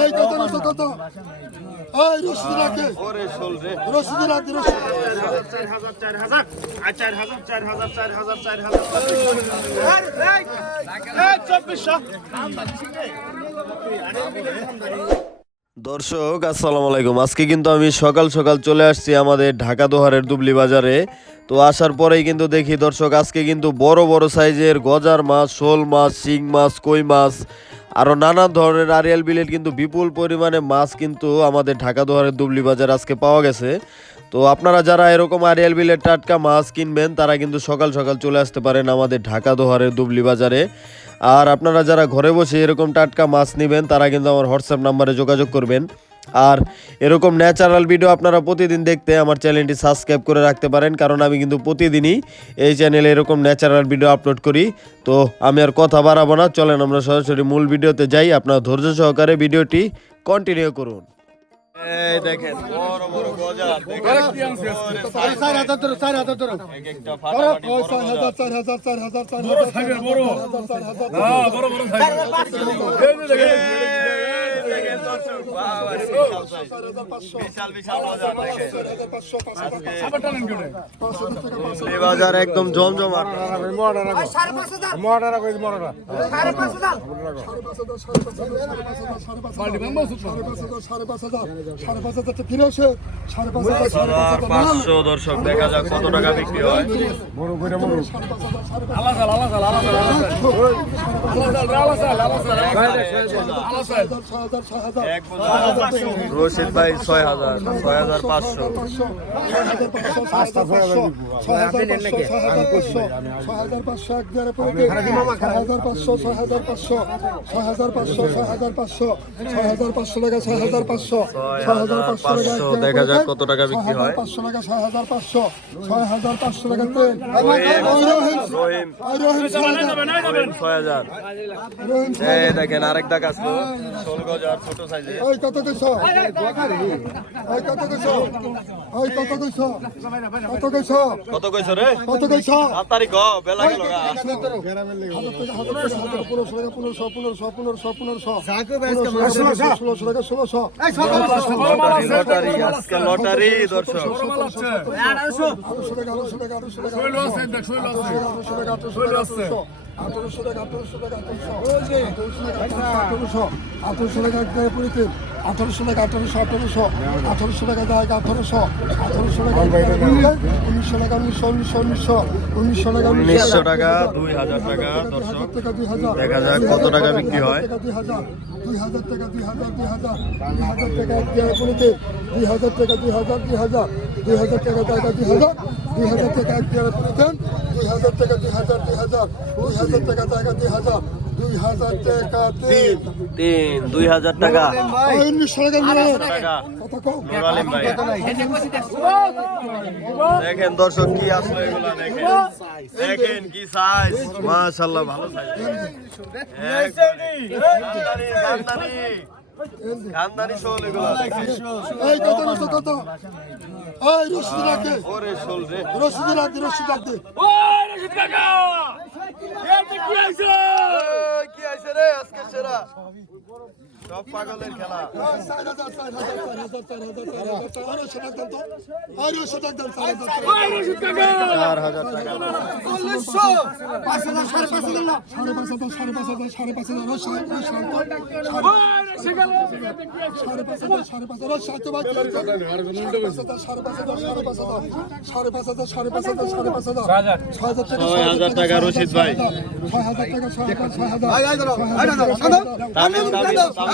এই কত রসদ কত এই রসদ রাখে রসদ রাখে রসদ চার হাজার চার হাজার চার হাজার চার হাজার চার হাজার চার হাজার চব্বিশশো দর্শক, আসসালামু আলাইকুম। আজকে কিন্তু আমি সকাল সকাল চলে আসছি আমাদের ঢাকা দোহারের দুবলি বাজারে। তো আসার পরেই কিন্তু দেখি, দর্শক, আজকে কিন্তু বড় বড় সাইজের গজার মাছ, শোল মাছ, শিং মাছ, কই মাছ আরও নানা ধরনের আরিয়াল বিলের কিন্তু বিপুল পরিমাণে মাছ কিন্তু আমাদের ঢাকা দোহারের দুবলি বাজার আজকে পাওয়া গেছে। তো আপনারা যারা এরকম আরিয়াল বিলের টাটকা মাছ কিনবেন, তারা কিন্তু সকাল সকাল চলে আসতে পারেন আমাদের ঢাকা দোহারের দুবলি বাজারে। আর আপনারা যারা ঘরে বসে এরকম টাটকা মাছ নেবেন, তারা কিন্তু আমার হোয়াটসঅ্যাপ নাম্বারে যোগাযোগ করবেন। আর এরকম ন্যাচারাল ভিডিও আপনারা প্রতিদিন দেখতে আমার চ্যানেলটি সাবস্ক্রাইব করে রাখতে পারেন, কারণ আমি কিন্তু প্রতিদিনই এই চ্যানেলে এরকম ন্যাচারাল ভিডিও আপলোড করি। তো আমি আর কথা বাড়াবো না, চলেন আমরা সরাসরি মূল ভিডিওতে যাই। আপনারা ধৈর্য সহকারে ভিডিওটি কন্টিনিউ করুন। এই দেখেন বড় বড় গজার দেখেন। 4000 ধরো 4000 ধরো। এক একটা ফাটা ফাটি 4000 4000 4000 4000 বড় বড়। বড় বড় বড় বড় বাজার একদম জমজমাট। পাঁচশো দর্শক, দেখা যাক কত টাকা বিক্রি হয়। সাড়ে পাঁচ হাজার সাড়ে পাঁচ হাজার ছয় হাজার রশিদ ভাই ছয় হাজার ছয় হাজার পাঁচশো ছয় হাজার পাঁচশো ছয় হাজার পাঁচশো ছয় হাজার পাঁচশো ছয় হাজার পাঁচশো ছয় হাজার পাঁচশো ছয় হাজার পাঁচশো টাকা ছয় হাজার পাঁচশো ছয় হাজার পাঁচশো দেখা যাক কত টাকা বিক্রি হয় ছয় হাজার পাঁচশো ছয় হাজার পাঁচশো টাকা ছয় হাজার রহিম দেখেন আরেকটা গাছ ষোল গজ আর ছোট সাইজে ওই কত কইছো ওই কত কইছো ওই কত কইছো কত কইছো কত কইছো রে কত কইছো আর তারিখ ক বেলা গেল গা গ্রামের লাগি 15 15 15 15 15 15 যাকে বেশ 16 16 টাকা 16 এই 16 লটারি আজকে লটারি দর্শক 1800 1800 টাকা 1800 টাকা 1800 টাকা 1800 টাকা 1800 টাকা 1800 টাকা 1800 টাকা আঠারোশো টাকা আঠারোশো টাকা আঠারোশো। আঠারোশো টাকা এক পরিতে আঠারোশো টাকা আঠারোশো আঠারোশো। আঠারোশো টাকা জায়গা আঠারোশো। আঠারোশো টাকা উনিশশো টাকা উনিশশো উনিশশো উনিশশো। উনিশশো টাকা উনিশশো টাকা। দুই হাজার টাকা দর্শক। টাকা দুই হাজার। দেখা যাক কত টাকা বিক্রি হয়। দুই হাজার দুই হাজার টাকা দুই হাজার দুই হাজার। দুই হাজার টাকা দুই হাজার টাকা দুই হাজার দুই হাজার। দুই হাজার টাকা জায়গা দুই হাজার। দুই হাজার টাকা এক দেড় পরিতে দুই হাজার টাকা দুই হাজার দুই হাজার। দুই হাজার টাকা জায়গা দুই হাজার। দুই হাজার টাকা তিন তিন। দুই হাজার টাকা। দেখেন দর্শক কি আসলো এগুলা দেখেন। দেখেন কি সাইজ মাশাআল্লাহ ভালো সাইজ খানদানি খানদানি। শোল এগুলা এই কত কত ওই রশিদ রাখতে ওরে সোল রে। রশিদ রাখতে রশিদ রাখতে ওই রশিদ কাকা কি আইছে রে? আজকে সেরা। সব পাগলের খেলা চার হাজার টাকা ছয় হাজার টাকা রশিদ ভাই ছয় হাজার টাকা ছয় হাজার ছয় হাজার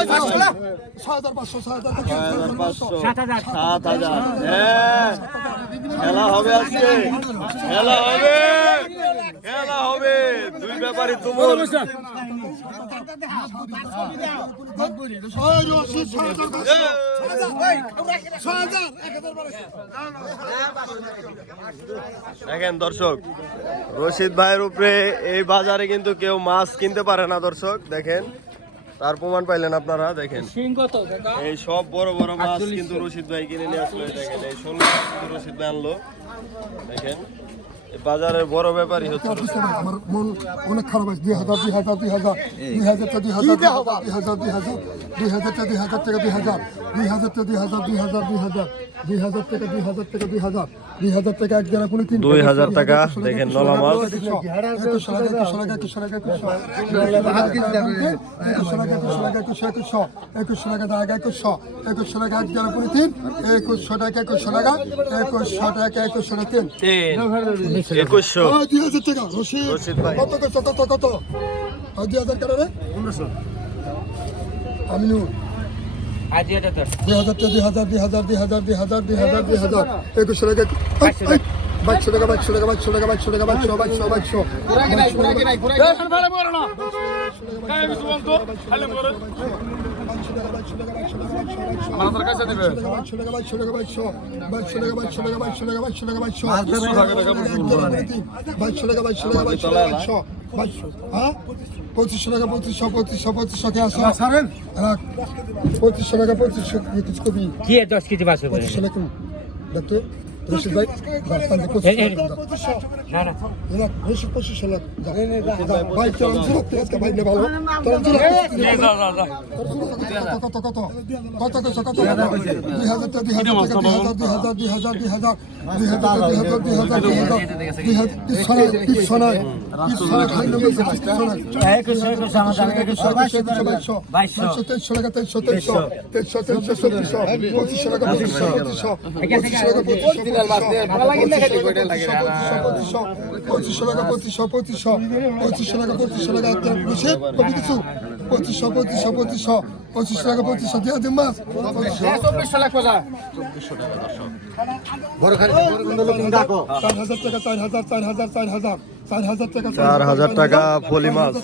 দেখেন দর্শক, রশিদ ভাইয়ের উপরে এই বাজারে কিন্তু কেউ মাছ কিনতে পারে না দর্শক, দেখেন। তার প্রমাণ পাইলেন আপনারা দেখেন এই সব বড় বড় মাছ কিন্তু রশিদ ভাই কিনে নিয়ে আসলো দেখেন এই কিন্তু রশিদ ভাই আনলো দেখেন এই বাজারের বড় ব্যাপারই হচ্ছে আমার মন অনেক খারাপ আছে দুই হাজার দুই হাজার দুই হাজার দুই হাজারটা দুই হাজার দুই হাজার দুই হাজার দুই হাজারটা দুই হাজার টাকা দুই হাজার দুই হাজারটা দুই হাজার দুই হাজার দুই হাজার দুই হাজার টাকা দুই হাজার টাকা দুই হাজার 2000 টাকা এক জোড়া পলিথিন 2000 টাকা দেখেন নলা মাল একুশশো টাকা টাকা একুশশো একুশশো টাকা এক জোড়া পলিথিন একুশশো টাকা একুশশো টাকা একুশশো টাকা একুশশো টাকা তিন একুশশো দুই হাজার টাকা কত কত কত কত দুই হাজার টাকা রে আমি দুই হাজার দুই হাজার দুই হাজার দুই হাজার দুই হাজার দুই হাজার দুই হাজার একুশশো টাকা বাইশশো টাকা বাইশশো টাকা বাইশশো টাকা বাইশশো টাকা বাইশশো বাইশশো বাইশশো বাইশশো টাকা বাইশশো টাকা বাইশশো বাইশশো হ্যাঁ পঁচিশশো টাকা পঁচিশশো পঁচিশশো পঁচিশশোতে আসো সারেন রাখ পঁচিশশো টাকা পঁচিশশো কিছু কবি কি দশ কেজি বাসে পঁচিশশো টাকা দেখতো রশিদ ভাই রশিদ পঁচিশশো লাখ ভাই চরম জিরো আজকে ভাই নে ভালো চরম জিরো কত কত কত কত কত দুই হাজার দুই হাজার দুই হাজার দুই হাজার দুই হাজার দুই হাজার দুই হাজার দুই হাজার দুই হাজার দুই হাজার দাম একুশশো বাইশশো বাইশশো তেইশশো টাকা তেইশশো তেইশশো তেইশশো তেইশশো পঁচিশশো টাকা পঁচিশশো পঁচিশশো পঁচিশশো টাকা পঁচিশশো পঁচিশশো টাকা পঁচিশশো পঁচিশশো পঁচিশশো টাকা পঁচিশশো টাকা একটা বসে কবি কিছু। পঁচিশশো পঁচিশশো পঁচিশশো পঁচিশশো টাকা পঁচিশশো দিয়ে দিন মাস চার হাজার টাকা চার হাজার চার হাজার চার হাজার চার হাজার টাকা চার হাজার টাকা ফলি মাছ।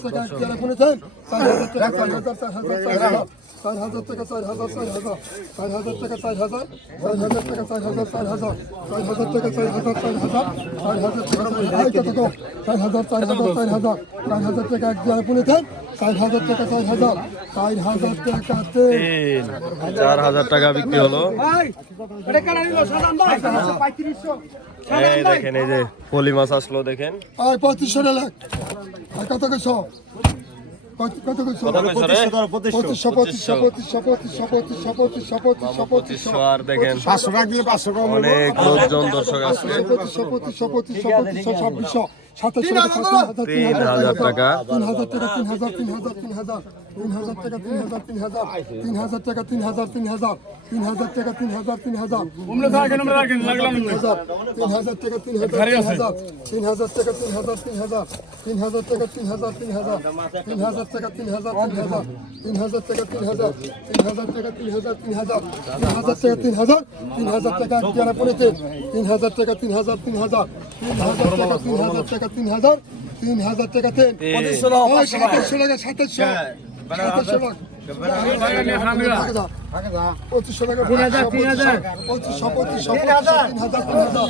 চার হাজার টাকা চার হাজার চার হাজার চার হাজার টাকা চার হাজার চার হাজার চার হাজার টাকা চার হাজার চার হাজার টাকা চার হাজার চার হাজার চার হাজার টাকা চার হাজার চার হাজার চার হাজার টাকা চার হাজার চার হাজার চার হাজার চার হাজার টাকা এক জায়গায় পুনে দেন চার হাজার টাকা চার হাজার চার হাজার টাকা চার হাজার টাকা বিক্রি হলো এই দেখেন এই যে ফলি মাছ আসলো দেখেন আয় পঁয়ত্রিশশো টাকা আর কত কেছ কত? পঁচিশশো পঁচিশশো পঁচিশশো। পঁচিশশো পঁচিশশো পঁচিশশো পঁচিশশো পঁচিশশো আর দেখেন অনেক লোকজন দর্শক আসছে পঁচিশশো পঁচিশশো পঁচিশশো পঁচিশশো ছাব্বিশশো। সাতাশশো টাকা তিন হাজার টাকা তিন হাজার টাকা তিন হাজার তিন হাজার তিন হাজার তিন হাজার টাকা তিন হাজার তিন হাজার তিন হাজার টাকা তিন হাজার তিন হাজার তিন হাজার টাকা তিন হাজার তিন হাজার তিন হাজার টাকা তিন হাজার তিন হাজার টাকা তিন হাজার তিন হাজার তিন হাজার টাকা তিন হাজার তিন হাজার তিন হাজার টাকা তিন হাজার তিন হাজার তিন হাজার টাকা তিন হাজার তিন হাজার টাকা তিন হাজার তিন হাজার তিন হাজার টাকা তিন হাজার তিন হাজার টাকা তিন হাজার টাকা তিন হাজার তিন হাজার তিন হাজার টাকা তিন হাজার টাকা তিন হাজার তিন হাজার টাকা তিন সাতাশশো টাকা সাতাশশো সাতাশশো টাকা পঁচিশশো টাকা পঁচিশশো পঁচিশশো তিন হাজার তিন হাজার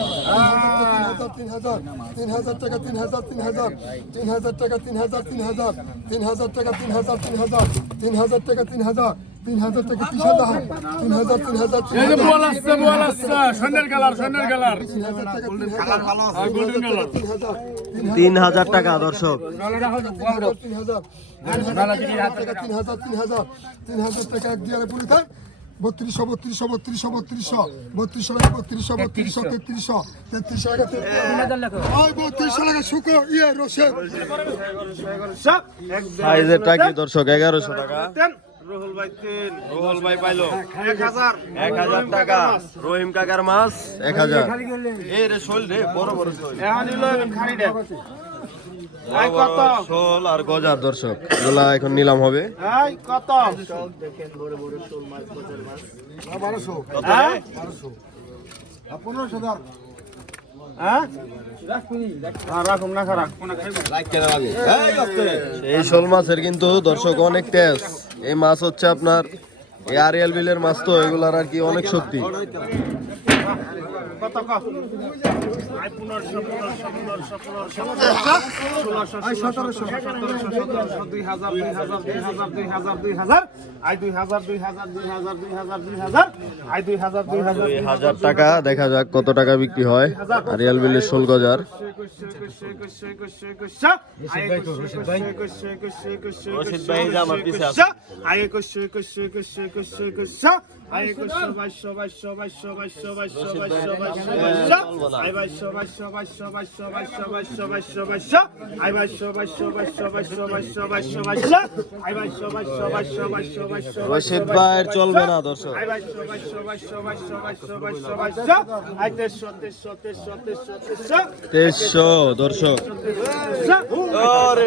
তিন হাজার তিন হাজার টাকা তিন হাজার তিন হাজার তিন হাজার টাকা তিন হাজার তিন হাজার তিন হাজার টাকা তিন হাজার তিন হাজার তিন হাজার টাকা তিন হাজার তিন হাজার টাকা তিন হাজার তিন হাজার তিন হাজার তিন হাজার সন্ধ্যের কালার সন্ধ্যের কালার তিন হাজার টাকা তিন হাজার তিন হাজার টাকা তিন হাজার তিন হাজার টাকা দর্শক তিন হাজার তিন হাজার তিন হাজার তিন হাজার টাকা এক দিয়ে পুরি থাক বত্রিশশো বত্রিশশো বত্রিশশো বত্রিশশো বত্রিশশো টাকা বত্রিশশো বত্রিশশো তেত্রিশশো তেত্রিশশো টাকা বত্রিশশো টাকা শুকো ইয়ে রসে দর্শক এগারোশো টাকা রুহুল ভাই পাইলো। এক হাজার। টাকা। রহিম কাকার মাছ। এক হাজার। এই রে শোল রে বড় বড় শোল। বড় শোল আর গজার দর্শক। এগুলা এখন নিলাম হবে। কত? রে? এই শোল মাছের কিন্তু দর্শক অনেক তেজ। এই মাছ হচ্ছে আপনার এই আরিয়াল বিলের মাছ তো এগুলার আর কি অনেক শক্তি। টাকা দেখা যাক কত টাকা বিক্রি হয়। রিয়াল বিলের ষোল গজার। আয় রশিদ ভাই চলবে না দর্শক তেইশশো দর্শক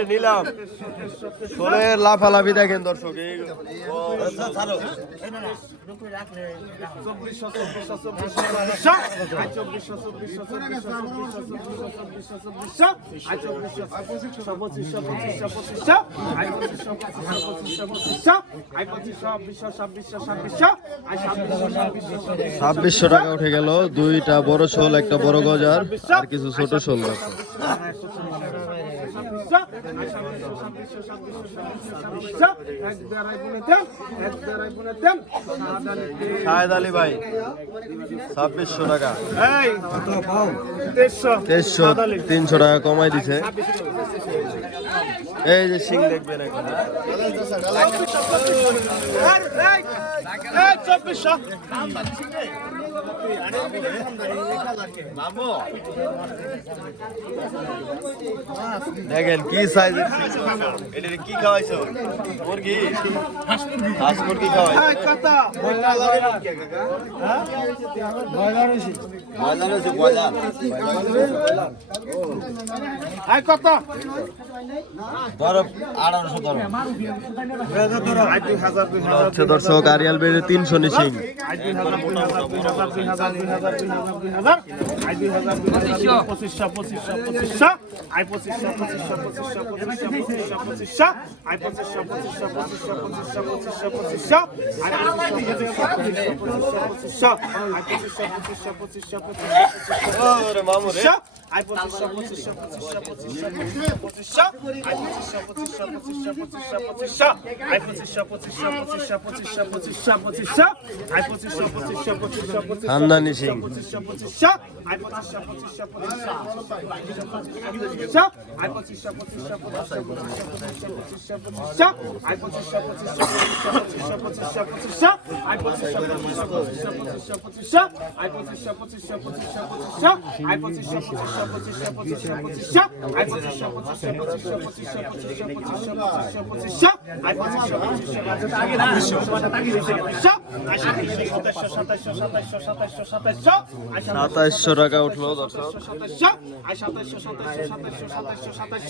নিলাম লাফালাফি দেখেন দর্শক ছাব্বিশশো ছাব্বিশশো টাকা উঠে গেল, দুইটা বড় শোল, একটা বড় গজার, আর কিছু ছোট শোল দর্শক আলী ভাই ছাব্বিশশো টাকা। তেইশশো। তিনশো টাকা কমাই দিছে। এই যে সিং দেখবেন এখন চব্বিশশো দেখেন কি সাইজ এটা কি খাওয়াইছো? মুরগি? হাঁস মুরগি খাওয়াইছো আচ্ছা, দর্শক আরিয়াল বেড়ে তিনশো নিশিং দুই হাজার দুই হাজার দুই হাজার দুই হাজার আই দুই হাজার দুই হাজার পঁচিশশো পঁচিশশো পঁচিশশো আই পঁচিশশো পঁচিশশো পঁচিশশো পঁচিশশো পঁচিশশো আই পঁচিশশো পঁচিশশো পঁচিশশো পঁচিশশো পঁচিশশো পঁচিশশো আই পঁচিশশো পঁচিশশো পঁচিশশো পঁচিশশো আই পঁচিশশো পঁচিশশো পঁচিশশো পঁচিশশো পঁচিশশো আই পঁচিশশো পঁচিশশো পঁচিশশো পঁচিশশো পঁচিশশো আই পঁচিশশো পঁচিশশো পঁচিশশো পঁচিশশো পঁচিশশো পঁচিশশো আই পঁচিশশো পঁচিশশো পঁচিশশো পঁচিশশো খানদানি সিং পঁচিশশো পঁচিশশো আই পঁচিশশো পঁচিশশো পঁচিশশো আই পঁচিশশো পঁচিশশো পঁচিশশো পঁচিশশো পঁচিশশো আই পঁচিশশো পঁচিশশো পঁচিশশো পঁচিশশো পঁচিশশো আই পঁচিশশো পঁচিশশো পঁচিশশো পঁচিশশো আই পঁচিশশো পঁচিশশো পঁচিশশো পঁচিশশো আই পঁচিশশো পঁচিশশো সাতাইশশো টাকা উঠল দর্শক সাতাইশশো সাতাইশশো সাতাইশশো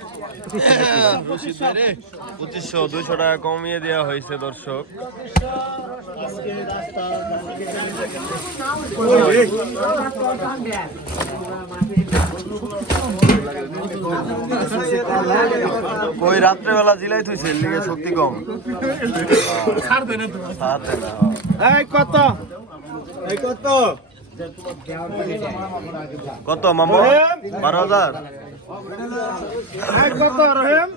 পঁচিশশো, দুইশো টাকা কমিয়ে দেওয়া হয়েছে, দর্শক। ওই রাত্রেবেলা জিলাই থুইছে লিগে শক্তি কম। কত? কত, মামু? বারো হাজার? কত রহিম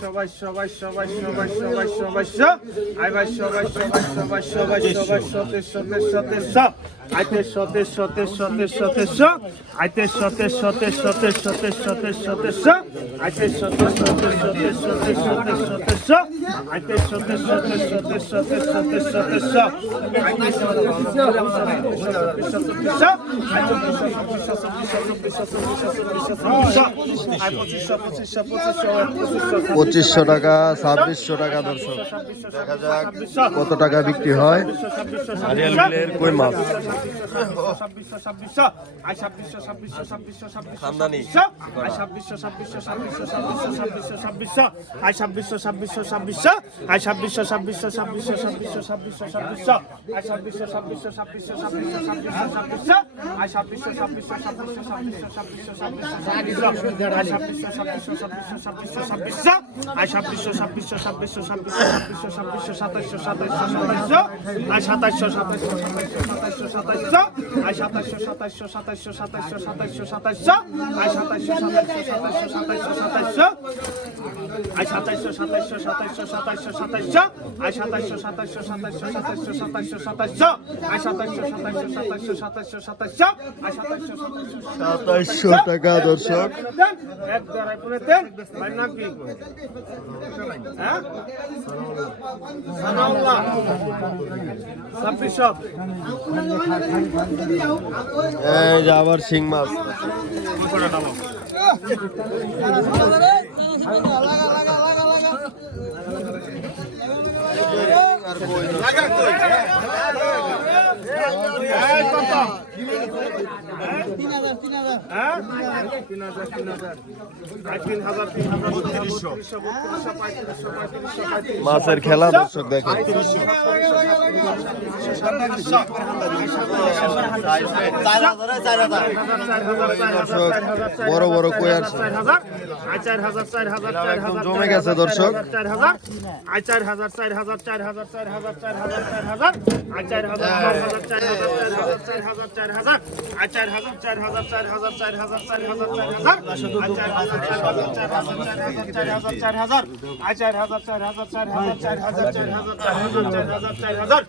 সবাই সবাই সবাই সবাই সবাই তেরোশো তেরোশো তেরোশো তেরোশো তেরোশো আই তেরোশো তেরোশো তেরোশো তেরোশো তেরোশো তেরোশো তেরোশো আই তেরোশো তেরোশো তেরোশো তেরোশো তেরোশো তেরোশো তেরোশো আই তেরোশো তেরোশো তেরোশো তেরোশো পঁচিশশো টাকা ছাব্বিশশো টাকা দর্শক দেখা যাক কত টাকা বিক্রি হয় কই মাছ খানদানি। সাতাইশো সাতাইশো সাতাইশো সাতাইশো আই সাতাইশো সাতাইশো সাতাইশো সাতাইশো সাতাইশো সাতাইশো আই সাতাইশো সাতাইশো সাতাইশো সাতাইশো আই সাতাইশো সাতাইশো সাতাইশো সাতাইশো সাতাইশো আই সাতাইশো সাতাইশো সাতাইশো সাতাইশো সাতাইশো সাতাইশো আই সাতাইশো সাতাইশো সাতাইশো সাতাইশো সাতাইশো আই সাতাইশো সাতাইশশো টাকা দর্শক এক দাঁড়াই পুনে দেন ভাই নাম কি হ্যাঁ সানাউল্লাহ ছাব্বিশশো এই যে আবার শিং মাছ। মাছের খেলা দর্শক দেখেন দর্শক, বড় বড় একদম জমে গেছে দর্শক। হাজার মারিয়াল বিলের চার হাজার চার হাজার চার হাজার চার হাজার চার হাজার চার হাজার চার হাজার চার হাজার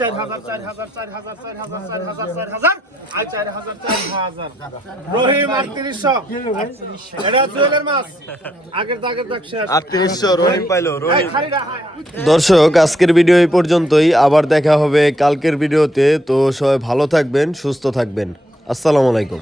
চার হাজার চার হাজার চার হাজার চার হাজার চার হাজার চার হাজার চার হাজার চার হাজার। রহিম আটত্রিশশো। এটা জুয়েলের মাছ। আগের দাগের দাগ শেষ। আটত্রিশশো রহিম পাইলো রহিম। হায়। দর্শক আজকের ভিডিও এই পর্যন্তই। আবার দেখা হবে কালকের ভিডিওতে। তো সবাই ভালো থাকবেন সুস্থ থাকবেন। আসসালামু আলাইকুম।